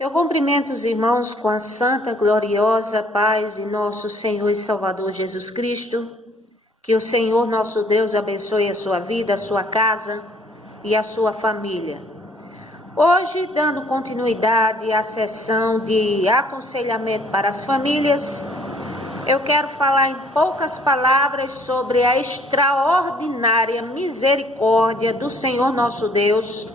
Eu cumprimento os irmãos com a santa, gloriosa paz de nosso Senhor e Salvador Jesus Cristo. Que o Senhor nosso Deus abençoe a sua vida, a sua casa e a sua família. Hoje, dando continuidade à sessão de aconselhamento para as famílias, eu quero falar em poucas palavras sobre a extraordinária misericórdia do Senhor nosso Deus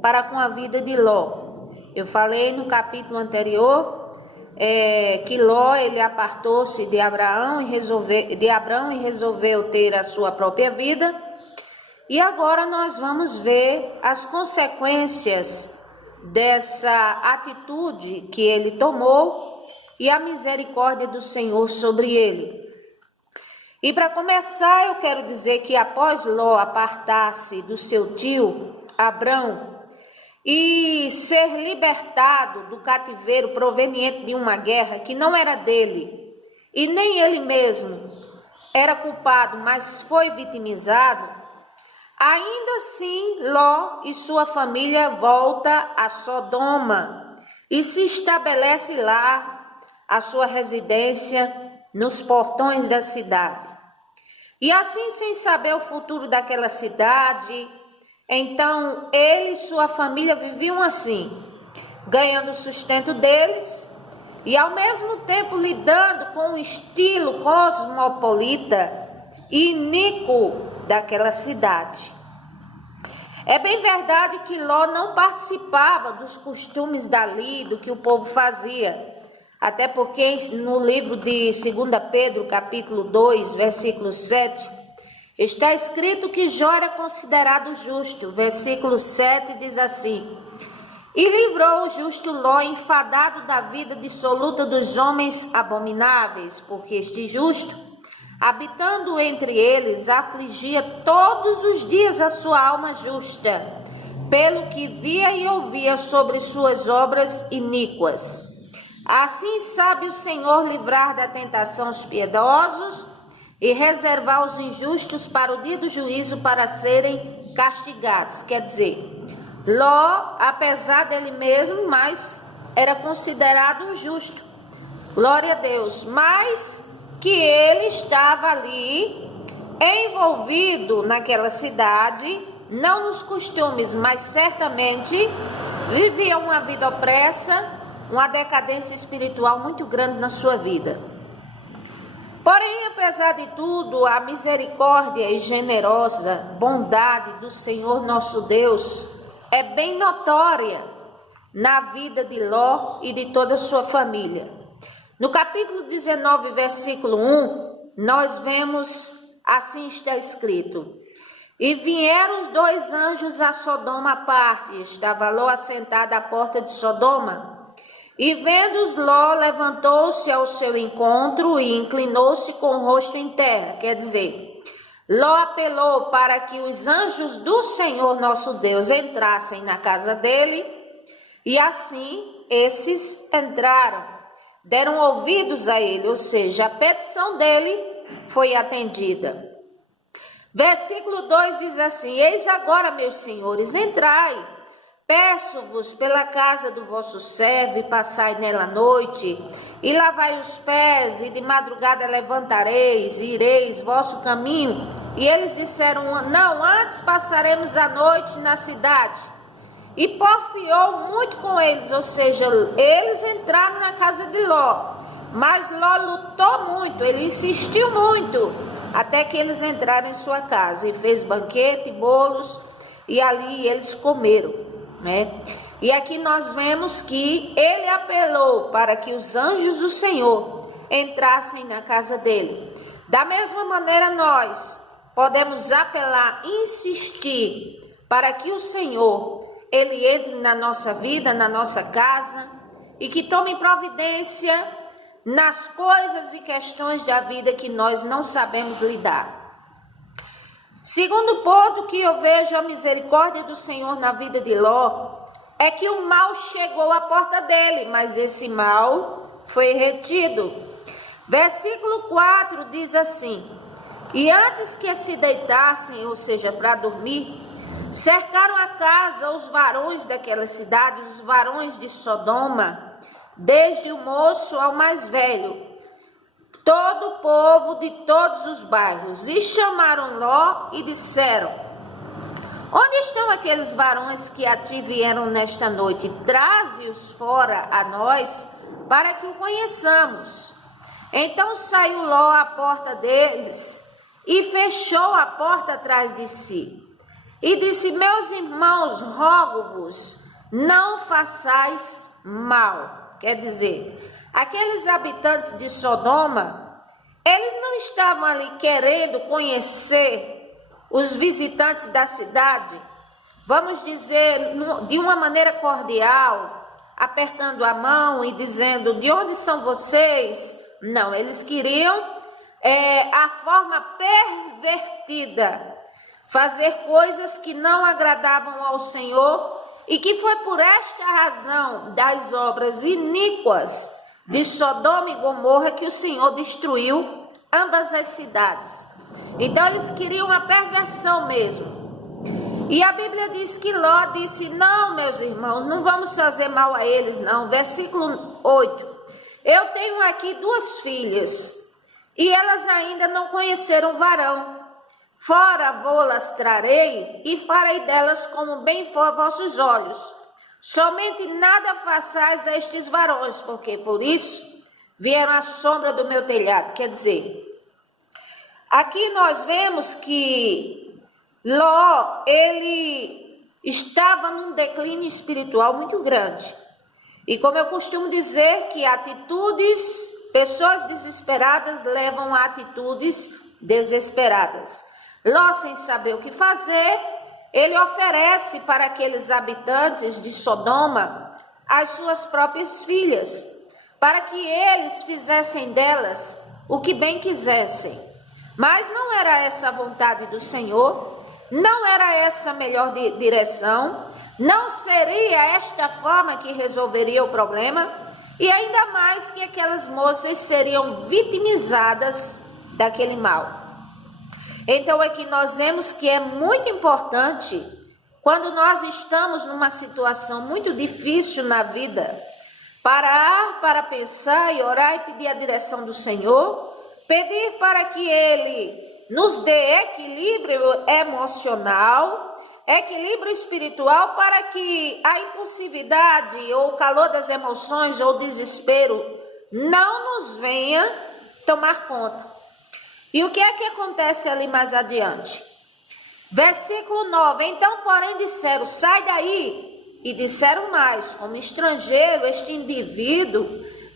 para com a vida de Ló. Eu falei no capítulo anterior que Ló ele apartou-se de Abraão e resolveu ter a sua própria vida. E agora nós vamos ver as consequências dessa atitude que ele tomou e a misericórdia do Senhor sobre ele. E para começar, eu quero dizer que após Ló apartar-se do seu tio Abrão e ser libertado do cativeiro proveniente de uma guerra que não era dele, e nem ele mesmo era culpado, mas foi vitimizado, ainda assim Ló e sua família volta a Sodoma e se estabelece lá a sua residência nos portões da cidade. E assim, sem saber o futuro daquela cidade, então ele e sua família viviam assim, ganhando o sustento deles e ao mesmo tempo lidando com o estilo cosmopolita e iníquo daquela cidade. É bem verdade que Ló não participava dos costumes dali, do que o povo fazia, até porque no livro de 2 Pedro, capítulo 2, versículo 7, está escrito que Jó era considerado justo. Versículo 7 diz assim: E livrou o justo Ló, enfadado da vida dissoluta dos homens abomináveis, porque este justo, habitando entre eles, afligia todos os dias a sua alma justa, pelo que via e ouvia sobre suas obras iníquas. Assim sabe o Senhor livrar da tentação os piedosos e reservar os injustos para o dia do juízo, para serem castigados. Quer dizer, Ló, apesar dele mesmo, mas era considerado um justo. Glória a Deus. Mas que ele estava ali envolvido naquela cidade, não nos costumes, mas certamente vivia uma vida opressa, uma decadência espiritual muito grande na sua vida. Porém, apesar de tudo, a misericórdia e generosa bondade do Senhor nosso Deus é bem notória na vida de Ló e de toda a sua família. No capítulo 19, versículo 1, nós vemos, assim está escrito: E vieram os dois anjos a Sodoma à parte, estava Ló assentado à porta de Sodoma. E vendo-os, Ló levantou-se ao seu encontro e inclinou-se com o rosto em terra. Quer dizer, Ló apelou para que os anjos do Senhor nosso Deus entrassem na casa dele, e assim esses entraram, deram ouvidos a ele, ou seja, a petição dele foi atendida. Versículo 2 diz assim: Eis agora, meus senhores, entrai. Peço-vos pela casa do vosso servo, e passai nela a noite, e lavai os pés, e de madrugada levantareis, e ireis vosso caminho. E eles disseram: Não, antes passaremos a noite na cidade. E porfiou muito com eles, ou seja, eles entraram na casa de Ló. Mas Ló lutou muito, ele insistiu muito, até que eles entraram em sua casa. E fez banquete, bolos, e ali eles comeram. E aqui nós vemos que ele apelou para que os anjos do Senhor entrassem na casa dele. Da mesma maneira, nós podemos apelar, insistir para que o Senhor ele entre na nossa vida, na nossa casa, e que tome providência nas coisas e questões da vida que nós não sabemos lidar. Segundo ponto que eu vejo a misericórdia do Senhor na vida de Ló é que o mal chegou à porta dele, mas esse mal foi retido. Versículo 4 diz assim: E antes que se deitassem, ou seja, para dormir, Cercaram a casa os varões daquela cidade, os varões de Sodoma, desde o moço ao mais velho, todo o povo de todos os bairros, e chamaram Ló e disseram: onde estão aqueles varões que a ti vieram nesta noite? Traze-os fora a nós, para que o conheçamos. Então saiu Ló à porta deles e fechou a porta atrás de si. E disse: meus irmãos, rogo-vos, não façais mal. Quer dizer, aqueles habitantes de Sodoma, eles não estavam ali querendo conhecer os visitantes da cidade, vamos dizer, de uma maneira cordial, apertando a mão e dizendo: de onde são vocês? Não, eles queriam a forma pervertida, fazer coisas que não agradavam ao Senhor, e que foi por esta razão das obras iníquas de Sodoma e Gomorra que o Senhor destruiu ambas as cidades. Então eles queriam a perversão mesmo. E a Bíblia diz que Ló disse: não, meus irmãos, não vamos fazer mal a eles não. Versículo 8: eu tenho aqui 2 filhas, e elas ainda não conheceram varão. Fora vô-las trarei, e farei delas como bem for a vossos olhos. Somente nada façais a estes varões, porque por isso vieram à sombra do meu telhado. Quer dizer, aqui nós vemos que Ló, ele estava num declínio espiritual muito grande. E como eu costumo dizer, que pessoas desesperadas levam a atitudes desesperadas. Ló, sem saber o que fazer, ele oferece para aqueles habitantes de Sodoma as suas próprias filhas, para que eles fizessem delas o que bem quisessem. Mas não era essa a vontade do Senhor, não era essa a melhor direção, não seria esta forma que resolveria o problema, e ainda mais que aquelas moças seriam vitimizadas daquele mal. Então é que nós vemos que é muito importante, quando nós estamos numa situação muito difícil na vida, parar para pensar e orar e pedir a direção do Senhor, pedir para que Ele nos dê equilíbrio emocional, equilíbrio espiritual, para que a impulsividade ou o calor das emoções ou o desespero não nos venha tomar conta. E o que é que acontece ali mais adiante? Versículo 9: então, porém, disseram: sai daí. E disseram mais: como estrangeiro, este indivíduo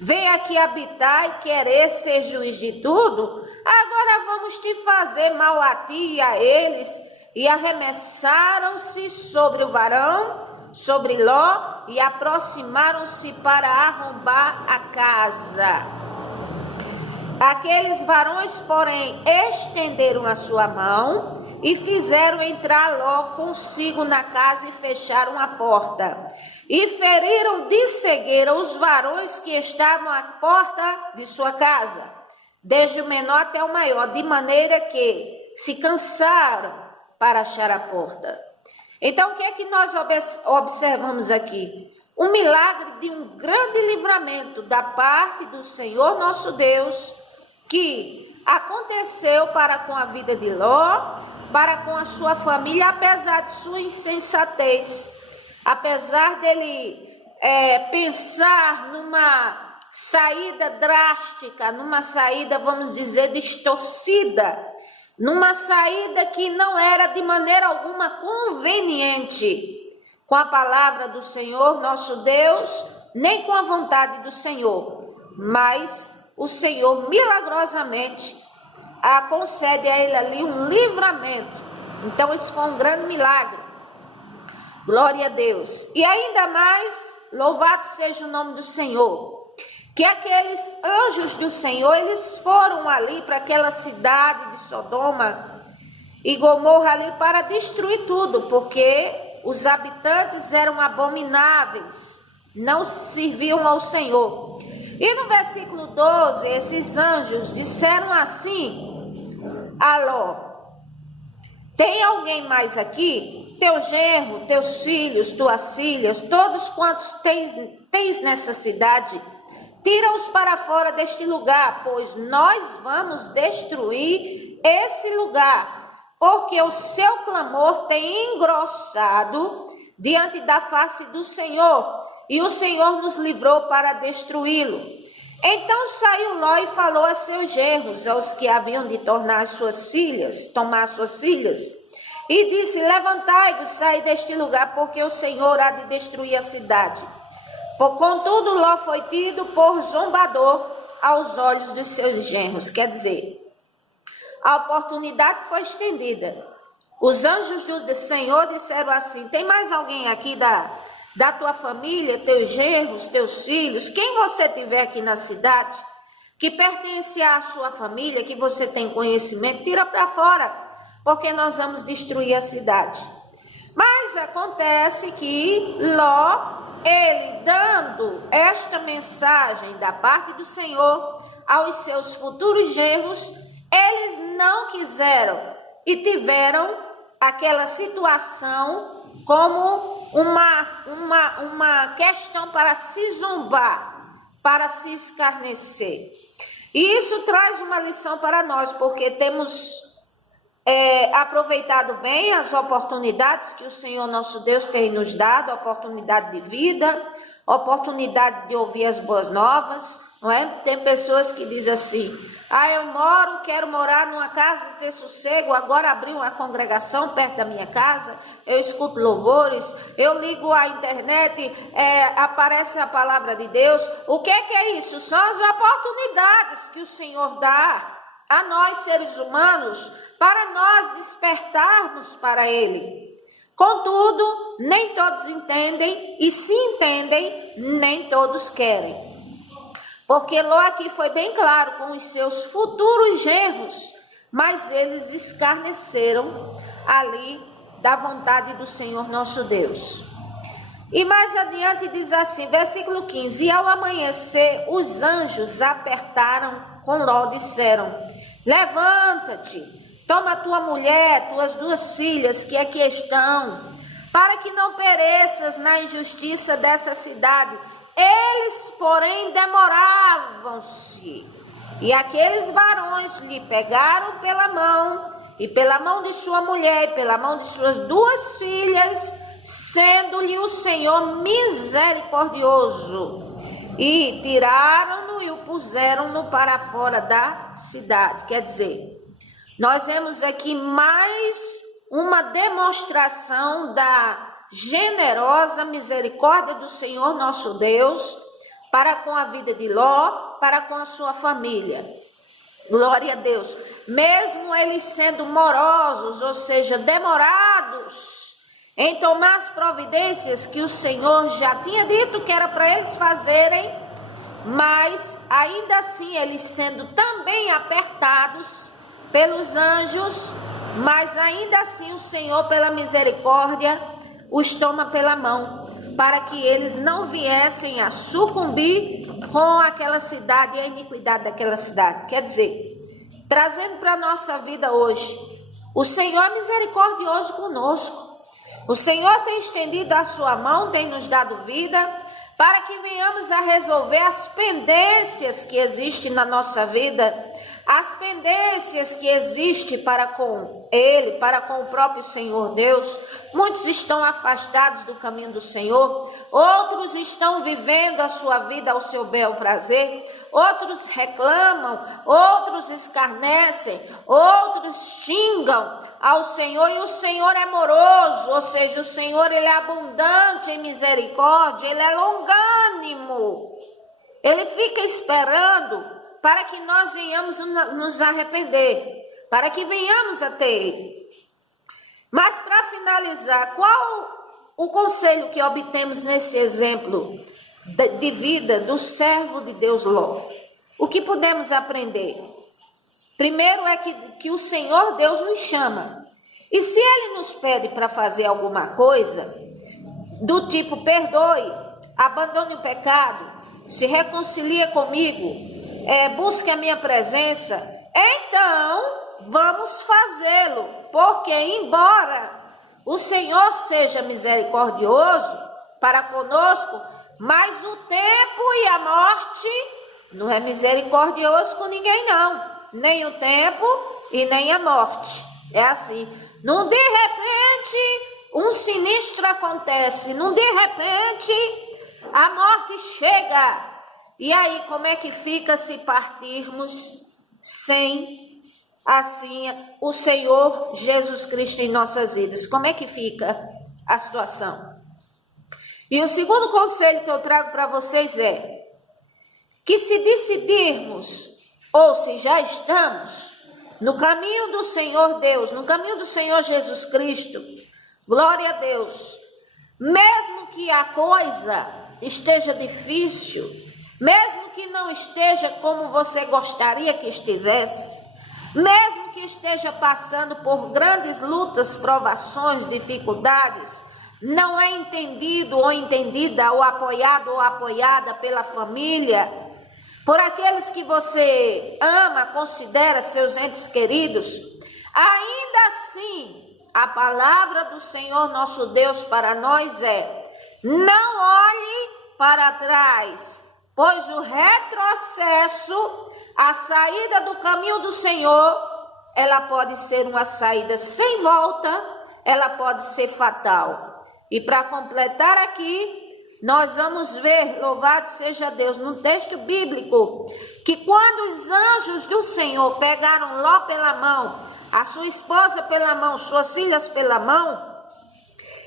vem aqui habitar e querer ser juiz de tudo, agora vamos te fazer mal a ti e a eles. E arremessaram-se sobre o varão, sobre Ló, e aproximaram-se para arrombar a casa. Aqueles varões, porém, estenderam a sua mão e fizeram entrar Ló consigo na casa e fecharam a porta. E feriram de cegueira os varões que estavam à porta de sua casa, desde o menor até o maior, de maneira que se cansaram para achar a porta. Então, o que é que nós observamos aqui? Um milagre de um grande livramento da parte do Senhor nosso Deus, que aconteceu para com a vida de Ló, para com a sua família, apesar de sua insensatez, apesar dele pensar numa saída drástica, numa saída, vamos dizer, distorcida, numa saída que não era de maneira alguma conveniente com a palavra do Senhor nosso Deus, nem com a vontade do Senhor, mas o Senhor milagrosamente concede a ele ali um livramento. Então isso foi um grande milagre. Glória a Deus. E ainda mais, louvado seja o nome do Senhor, que aqueles anjos do Senhor, eles foram ali para aquela cidade de Sodoma e Gomorra ali para destruir tudo, porque os habitantes eram abomináveis, não serviam ao Senhor. E no versículo 12, esses anjos disseram assim a Ló: Tem alguém mais aqui? Teu genro, teus filhos, tuas filhas, todos quantos tens nessa cidade, tira-os para fora deste lugar, pois nós vamos destruir esse lugar, porque o seu clamor tem engrossado diante da face do Senhor, e o Senhor nos livrou para destruí-lo. Então saiu Ló e falou a seus genros, aos que haviam de tomar suas filhas, e disse: levantai-vos, saí deste lugar, porque o Senhor há de destruir a cidade. Contudo, Ló foi tido por zombador aos olhos dos seus genros. Quer dizer, a oportunidade foi estendida. Os anjos do Senhor disseram assim: tem mais alguém aqui da tua família, teus genros, teus filhos, quem você tiver aqui na cidade, que pertence à sua família, que você tem conhecimento, tira para fora, porque nós vamos destruir a cidade. Mas acontece que Ló, ele dando esta mensagem da parte do Senhor aos seus futuros genros, eles não quiseram e tiveram aquela situação como uma questão para se zombar, para se escarnecer. E isso traz uma lição para nós, porque temos aproveitado bem as oportunidades que o Senhor nosso Deus tem nos dado, oportunidade de vida, oportunidade de ouvir as boas novas, não é? Tem pessoas que dizem assim: quero morar numa casa de ter sossego, agora abri uma congregação perto da minha casa, eu escuto louvores, eu ligo a internet, aparece a palavra de Deus. O que é isso? São as oportunidades que o Senhor dá a nós, seres humanos, para nós despertarmos para Ele. Contudo, nem todos entendem, e se entendem, nem todos querem. Porque Ló aqui foi bem claro com os seus futuros genros, mas eles escarneceram ali da vontade do Senhor nosso Deus. E mais adiante diz assim, versículo 15: e ao amanhecer os anjos apertaram com Ló, disseram: levanta-te, toma tua mulher, tuas 2 filhas que aqui estão, para que não pereças na injustiça dessa cidade. Eles, porém, demoravam-se, e aqueles varões lhe pegaram pela mão, e pela mão de sua mulher, e pela mão de suas 2 filhas, sendo-lhe o Senhor misericordioso, e tiraram-no e o puseram-no para fora da cidade. Quer dizer, nós vemos aqui mais uma demonstração da generosa misericórdia do Senhor nosso Deus para com a vida de Ló, para com a sua família. Glória a Deus. Mesmo eles sendo morosos, ou seja, demorados em tomar as providências que o Senhor já tinha dito que era para eles fazerem, mas ainda assim eles sendo também apertados pelos anjos, mas ainda assim o Senhor, pela misericórdia, os toma pela mão, para que eles não viessem a sucumbir com aquela cidade e a iniquidade daquela cidade. Quer dizer, trazendo para a nossa vida hoje, o Senhor é misericordioso conosco. O Senhor tem estendido a sua mão, tem nos dado vida, para que venhamos a resolver as pendências que existem na nossa vida, as pendências que existem para com Ele, para com o próprio Senhor Deus. Muitos estão afastados do caminho do Senhor, outros estão vivendo a sua vida ao seu bel prazer, outros reclamam, outros escarnecem, outros xingam ao Senhor, e o Senhor é amoroso, ou seja, o Senhor ele é abundante em misericórdia, ele é longânimo, ele fica esperando para que nós venhamos nos arrepender, para que venhamos a ter Ele. Mas para finalizar, qual o conselho que obtemos nesse exemplo de vida do servo de Deus Ló? O que podemos aprender? Primeiro é que o Senhor Deus nos chama. E se Ele nos pede para fazer alguma coisa, do tipo perdoe, abandone o pecado, se reconcilie comigo, busque a minha presença, então vamos fazê-lo, porque embora o Senhor seja misericordioso para conosco, mas o tempo e a morte não é misericordioso com ninguém, não. Nem o tempo e nem a morte. É assim. Não de repente um sinistro acontece, não de repente a morte chega. E aí, como é que fica se partirmos sem, assim, o Senhor Jesus Cristo em nossas vidas? Como é que fica a situação? E o segundo conselho que eu trago para vocês é que se decidirmos, ou se já estamos no caminho do Senhor Deus, no caminho do Senhor Jesus Cristo, glória a Deus, mesmo que a coisa esteja difícil, mesmo que não esteja como você gostaria que estivesse, mesmo que esteja passando por grandes lutas, provações, dificuldades, não é entendido ou entendida, ou apoiado ou apoiada pela família, por aqueles que você ama, considera seus entes queridos, ainda assim, a palavra do Senhor nosso Deus para nós é: não olhe para trás, pois o retrocesso, a saída do caminho do Senhor, ela pode ser uma saída sem volta, ela pode ser fatal. E para completar aqui, nós vamos ver, louvado seja Deus, no texto bíblico, que quando os anjos do Senhor pegaram Ló pela mão, a sua esposa pela mão, suas filhas pela mão,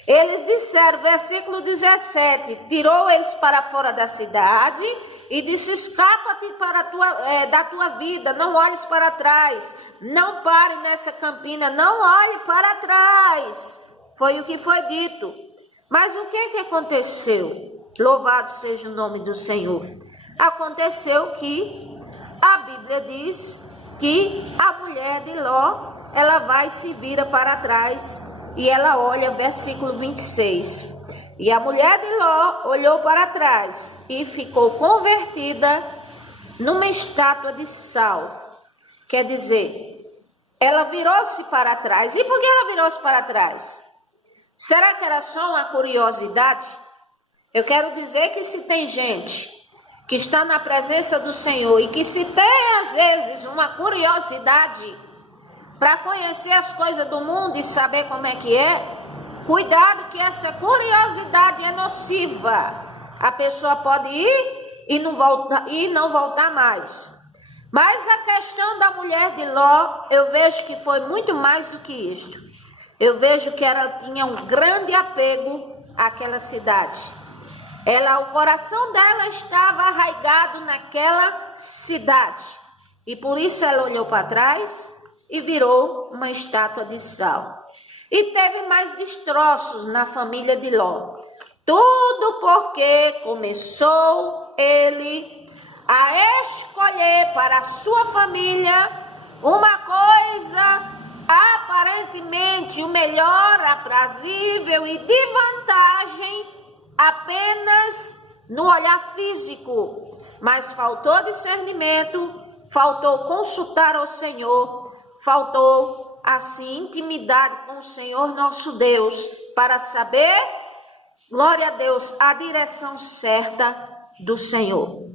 eles disseram, versículo 17, tirou eles para fora da cidade e disse: escapa-te da tua vida, não olhes para trás, não pare nessa campina, não olhe para trás. Foi o que foi dito. Mas o que aconteceu? Louvado seja o nome do Senhor. Aconteceu que a Bíblia diz que a mulher de Ló, ela vai e se vira para trás e ela olha, versículo 26. E a mulher de Ló olhou para trás e ficou convertida numa estátua de sal. Quer dizer, ela virou-se para trás. E por que ela virou-se para trás? Será que era só uma curiosidade? Eu quero dizer que se tem gente que está na presença do Senhor e que se tem às vezes uma curiosidade para conhecer as coisas do mundo e saber como é que é, cuidado que essa curiosidade é nociva. A pessoa pode ir e não voltar mais. Mas a questão da mulher de Ló, eu vejo que foi muito mais do que isto. Eu vejo que ela tinha um grande apego àquela cidade. O coração dela estava arraigado naquela cidade. E por isso ela olhou para trás e virou uma estátua de sal. E teve mais destroços na família de Ló. Tudo porque começou ele a escolher para a sua família uma coisa aparentemente o melhor, aprazível e de vantagem apenas no olhar físico, mas faltou discernimento, faltou consultar ao Senhor, faltou assim intimidade com o Senhor nosso Deus para saber, glória a Deus, a direção certa do Senhor.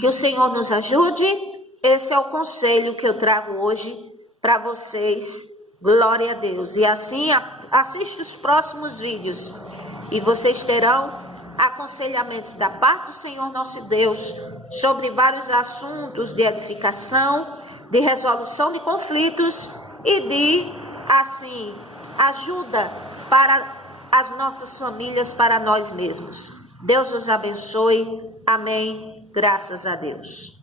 Que o Senhor nos ajude. Esse é o conselho que eu trago hoje para vocês, glória a Deus. E assim, assista os próximos vídeos e vocês terão aconselhamentos da parte do Senhor nosso Deus sobre vários assuntos de edificação, de resolução de conflitos e de, assim, ajuda para as nossas famílias, para nós mesmos. Deus os abençoe. Amém. Graças a Deus.